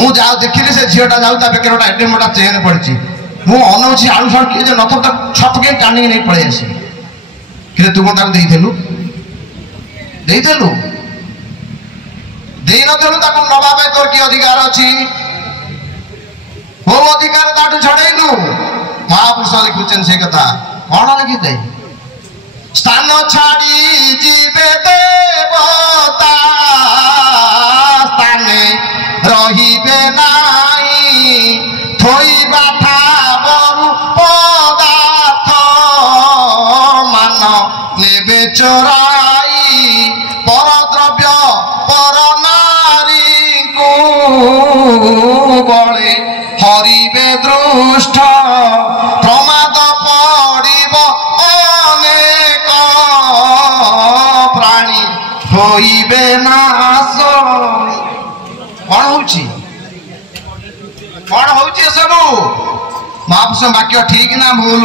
ମୁଁ ଯାଉ ଦେଖିଲି ସେ ଝିଅଟା ଯାଉ ତା ବେକରେ ଗୋଟେ ଏଡେ ମୋଟା ଚେନ୍ ପଡ଼ିଛି। ମୁଁ ଅନଉଛି ଆଳୁ ସାଳୁ କିଏ ଯେ ନଥିବ ତାକୁ ଛପକେଇ ଟାଣିକି ନେଇ ପଳେଇ ଆସି। କିନ୍ତୁ ତୁ କ'ଣ ତାକୁ ଦେଇଥିଲୁ? ଦେଇଥିଲୁ? ଦେଇନଥିଲୁ ତାକୁ ନବା ପାଇଁ ତୋର କି ଅଧିକାର ଅଛି? କୋଉ ଅଧିକାର ତାଠୁ ଛଡ଼େଇଲୁ? ମହାପୁରୁଷ ଲେଖୁଛନ୍ତି ସେ କଥା। କ'ଣ ଲେଖିଥାଏ? ସ୍ଥାନ ଛାଡ଼ି ଯିବେ ଦେବତା ସ୍ଥାନେ ରହିବେ ନାହିଁ ଥୋଇବା ଠାବରୁ ପଦାର୍ଥ ମାନ ନେବେ ଚୋରାଇ ପରଦ୍ରବ୍ୟ ପର ନାରୀଙ୍କୁ ବଳେ ହରିବେ ଦୃଷ୍ଟ ପ୍ରମାଦ ପଡ଼ିବ ଅନେକ ପ୍ରାଣୀ ହୋଇବେ ନାଶ। କ'ଣ ହଉଛି? କ'ଣ ହଉଛି ଏସବୁ? ମହାପୁରୁଷ ବାକ୍ୟ ଠିକ ନା ଭୁଲ?